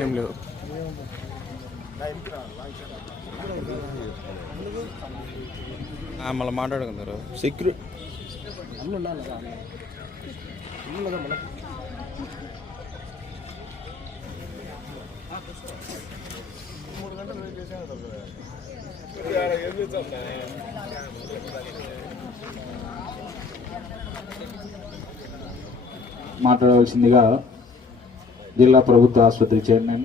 ఏం లేవు. మళ్ళీ మాట్లాడుకున్నారు సెక్యూరి మాట్లాడవలసిందిగా జిల్లా ప్రభుత్వ ఆసుపత్రి చైర్మన్.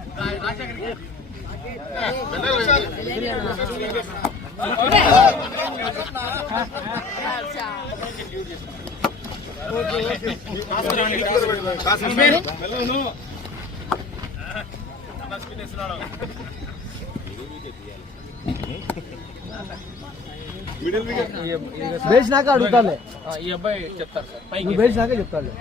వేసినాక అడుగుతాలే. ఈ అబ్బాయి చెప్తారు సార్. వేసినాక చెప్తాలే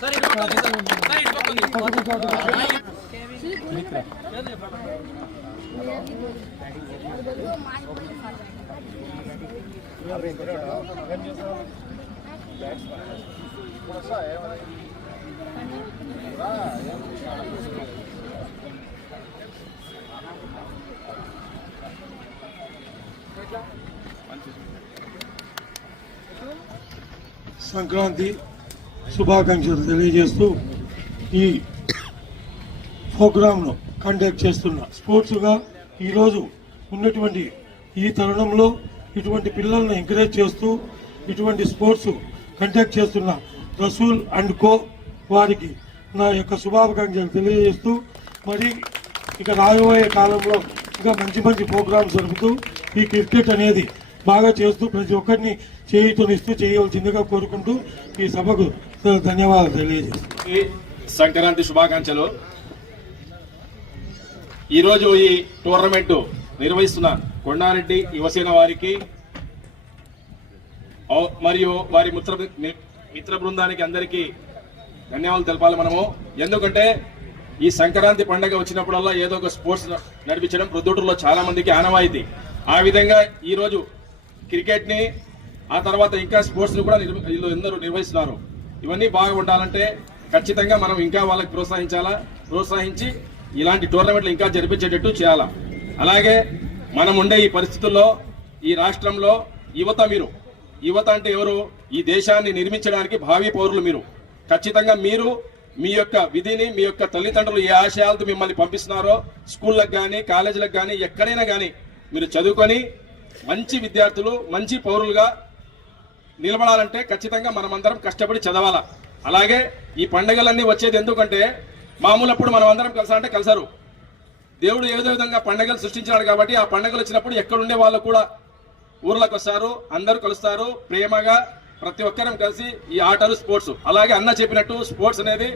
సార్ ఇటు పక్క ఉంది సార్. సార్ ఇటు పక్క ఉంది. సంక్రాంతి శుభాకాంక్షలు తెలియజేస్తూ ఈ ప్రోగ్రాంను కండక్ట్ చేస్తున్న స్పోర్ట్స్గా ఈరోజు ఉన్నటువంటి ఈ తరుణంలో ఇటువంటి పిల్లలను ఎంకరేజ్ చేస్తూ ఇటువంటి స్పోర్ట్స్ కండక్ట్ చేస్తున్న రసూల్ అండ్ కో వారికి నా యొక్క శుభాకాంక్షలు తెలియజేస్తూ మరి ఇక రాబోయే కాలంలో ఇంకా మంచి మంచి ప్రోగ్రామ్స్ జరుపుతూ ఈ క్రికెట్ అనేది బాగా చేస్తూ ప్రతి ఒక్కరిని చేయుతనిస్తూ చేయవలసిందిగా కోరుకుంటూ ఈ సభకు ధన్యవాదాలు తెలియజేస్తాను సంక్రాంతి శుభాకాంక్షలు. ఈరోజు ఈ టోర్నమెంట్ నిర్వహిస్తున్న కొండారెడ్డి యువసేన వారికి మరియు వారి మిత్ర మిత్ర బృందానికి అందరికీ ధన్యవాదాలు తెలపాలి మనము. ఎందుకంటే ఈ సంక్రాంతి పండగ వచ్చినప్పుడల్లా ఏదో ఒక స్పోర్ట్స్ నడిపించడం ప్రొద్దుటూరులో చాలా మందికి ఆనవాయితీ. ఆ విధంగా ఈరోజు క్రికెట్ని ఆ తర్వాత ఇంకా స్పోర్ట్స్ని కూడా వీళ్ళు ఎందరూ నిర్వహిస్తున్నారు. ఇవన్నీ బాగా ఉండాలంటే ఖచ్చితంగా మనం ఇంకా వాళ్ళకి ప్రోత్సహించాలా? ప్రోత్సహించి ఇలాంటి టోర్నమెంట్లు ఇంకా జరిపించేటట్టు చేయాలా? అలాగే మనం ఉండే ఈ పరిస్థితుల్లో ఈ రాష్ట్రంలో యువత మీరు యువత అంటే ఎవరు? ఈ దేశాన్ని నిర్మించడానికి భావి పౌరులు మీరు. ఖచ్చితంగా మీరు మీ యొక్క విధిని మీ యొక్క తల్లిదండ్రులు ఏ ఆశయాలతో మిమ్మల్ని పంపిస్తున్నారో స్కూళ్ళకు కానీ కాలేజీలకు కానీ ఎక్కడైనా కానీ మీరు చదువుకొని మంచి విద్యార్థులు మంచి పౌరులుగా నిలబడాలంటే ఖచ్చితంగా మనమందరం కష్టపడి చదవాలా. అలాగే ఈ పండుగలన్నీ వచ్చేది ఎందుకంటే మామూలప్పుడు మనం అందరం కలిసాలంటే కలిసారు. దేవుడు ఏదో విధంగా పండుగలు సృష్టించాడు కాబట్టి ఆ పండుగలు వచ్చినప్పుడు ఎక్కడుండే వాళ్ళు కూడా ఊర్లకు వస్తారు అందరూ కలుస్తారు. ప్రేమగా ప్రతి ఒక్కరం కలిసి ఈ ఆటలు స్పోర్ట్స్. అలాగే అన్న చెప్పినట్టు స్పోర్ట్స్ అనేది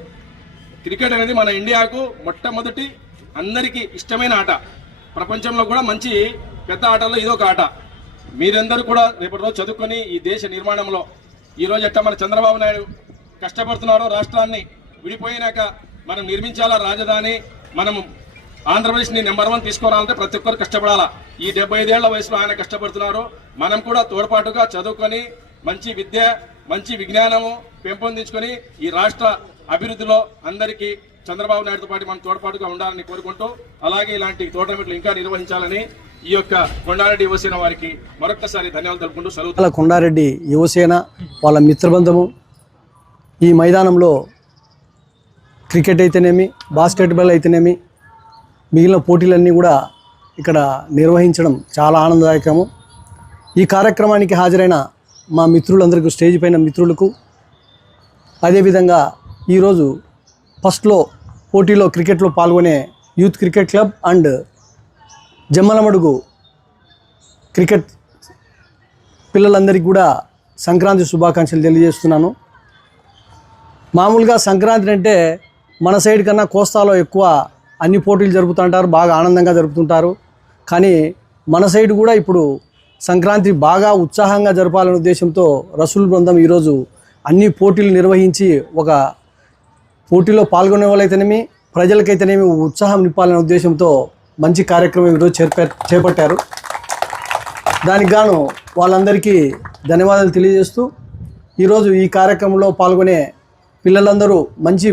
క్రికెట్ అనేది మన ఇండియాకు మొట్టమొదటి అందరికీ ఇష్టమైన ఆట. ప్రపంచంలో కూడా మంచి పెద్ద ఆటల్లో ఇదొక ఆట. మీరందరూ కూడా రేపటి రోజు చదువుకొని ఈ దేశ నిర్మాణంలో ఈ ఎట్ట మన చంద్రబాబు నాయుడు కష్టపడుతున్నారో రాష్ట్రాన్ని విడిపోయినాక మనం నిర్మించాలా రాజధాని? మనం ఆంధ్రప్రదేశ్ని నెంబర్ వన్ తీసుకోవాలంటే ప్రతి ఒక్కరు కష్టపడాలా? ఈ డెబ్బై ఐదేళ్ళ వయసులో ఆయన కష్టపడుతున్నారు. మనం కూడా తోడ్పాటుగా చదువుకొని మంచి విద్య మంచి విజ్ఞానము పెంపొందించుకొని ఈ రాష్ట్ర అభివృద్ధిలో అందరికీ చంద్రబాబు నాయుడుతో పాటు మనం తోడ్పాటుగా ఉండాలని కోరుకుంటూ అలాగే ఇలాంటి టోర్నమెంట్లు ఇంకా నిర్వహించాలని ఈ యొక్క కొండారెడ్డి యువసేన వారికి మరొకసారి ధన్యవాదాలు తెలుపుకుంటూ సెలవు కొండారెడ్డి యువసేన వాళ్ళ మిత్రబంధము ఈ మైదానంలో క్రికెట్ అయితేనేమి బాస్కెట్బాల్ అయితేనేమి మిగిలిన పోటీలన్నీ కూడా ఇక్కడ నిర్వహించడం చాలా ఆనందదాయకము. ఈ కార్యక్రమానికి హాజరైన మా మిత్రులందరికీ స్టేజ్ పైన మిత్రులకు అదేవిధంగా ఈరోజు ఫస్ట్లో పోటీలో క్రికెట్లో పాల్గొనే youth cricket club and Jammalamadugu cricket పిల్లలందరికీ కూడా సంక్రాంతి శుభాకాంక్షలు తెలియజేస్తున్నాను. మామూలుగా సంక్రాంతి అంటే మన సైడ్ కన్నా కోస్తాలో ఎక్కువ అన్ని పోటీలు జరుపుతుంటారు బాగా ఆనందంగా జరుపుతుంటారు. కానీ మన సైడ్ కూడా ఇప్పుడు సంక్రాంతి బాగా ఉత్సాహంగా జరపాలనే ఉద్దేశంతో రసూల్ బృందం ఈరోజు అన్ని పోటీలు నిర్వహించి ఒక పోటీలో పాల్గొనే వాళ్ళైతేనేమి ప్రజలకైతేనేమి ఉత్సాహం నింపాలనే ఉద్దేశంతో మంచి కార్యక్రమం ఈరోజు చేప చేపట్టారు. దానికి గాను వాళ్ళందరికీ ధన్యవాదాలు తెలియజేస్తూ ఈరోజు ఈ కార్యక్రమంలో పాల్గొనే పిల్లలందరూ మంచి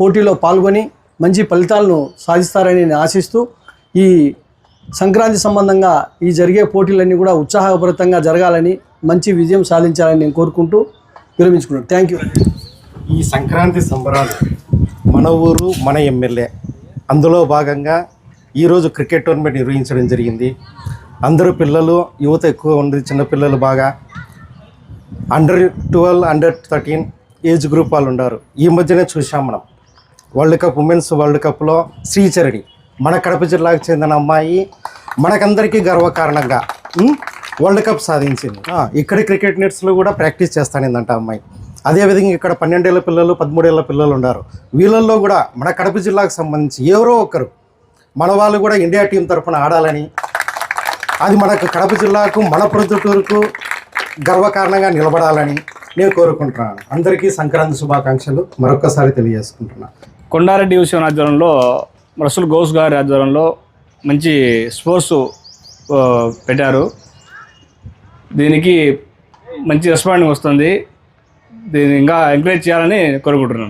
పోటీలో పాల్గొని మంచి ఫలితాలను సాధిస్తారని నేను ఆశిస్తూ ఈ సంక్రాంతి సంబంధంగా ఈ జరిగే పోటీలన్నీ కూడా ఉత్సాహభరితంగా జరగాలని మంచి విజయం సాధించాలని నేను కోరుకుంటూ విరమించుకున్నాను. థ్యాంక్ యూ ఈ సంక్రాంతి సంబరాలు మన ఊరు మన ఎమ్మెల్యే. అందులో భాగంగా ఈరోజు క్రికెట్ టోర్నమెంట్ నిర్వహించడం జరిగింది. అందరూ పిల్లలు యువత ఎక్కువ ఉంది చిన్నపిల్లలు బాగా. Under twelve under thirteen age group వాళ్ళు ఉన్నారు. ఈ మధ్యనే చూసాం మనం. వరల్డ్ కప్ ఉమెన్స్ వరల్డ్ కప్లో శ్రీచరణి మన కడప జిల్లాకు చెందిన అమ్మాయి మనకందరికీ గర్వకారణంగా వరల్డ్ కప్ సాధించింది. ఇక్కడ క్రికెట్ నెట్స్లో కూడా ప్రాక్టీస్ చేస్తానిందంట అమ్మాయి. అదేవిధంగా ఇక్కడ పన్నెండేళ్ళ పిల్లలు పదమూడేళ్ళ పిల్లలు ఉన్నారు. వీళ్ళల్లో కూడా మన కడప జిల్లాకు సంబంధించి ఎవరో ఒకరు మన వాళ్ళు కూడా ఇండియా టీం తరఫున ఆడాలని అది మనకు కడప జిల్లాకు మన ప్రొద్దుటూరుకు గర్వకారణంగా నిలబడాలని నేను కోరుకుంటున్నాను. అందరికీ సంక్రాంతి శుభాకాంక్షలు. మరొకసారి తెలియజేసుకుంటున్నాను కొండారెడ్డి యూసఫ్ ఆధ్వర్యంలో రసూల్ గౌస్ గారి ఆధ్వర్యంలో మంచి స్పోర్ట్స్ పెట్టారు. దీనికి మంచి రెస్పాండింగ్ వస్తుంది. దీన్ని ఇంకా ఎంకరేజ్ చేయాలని కోరుకుంటున్నాను.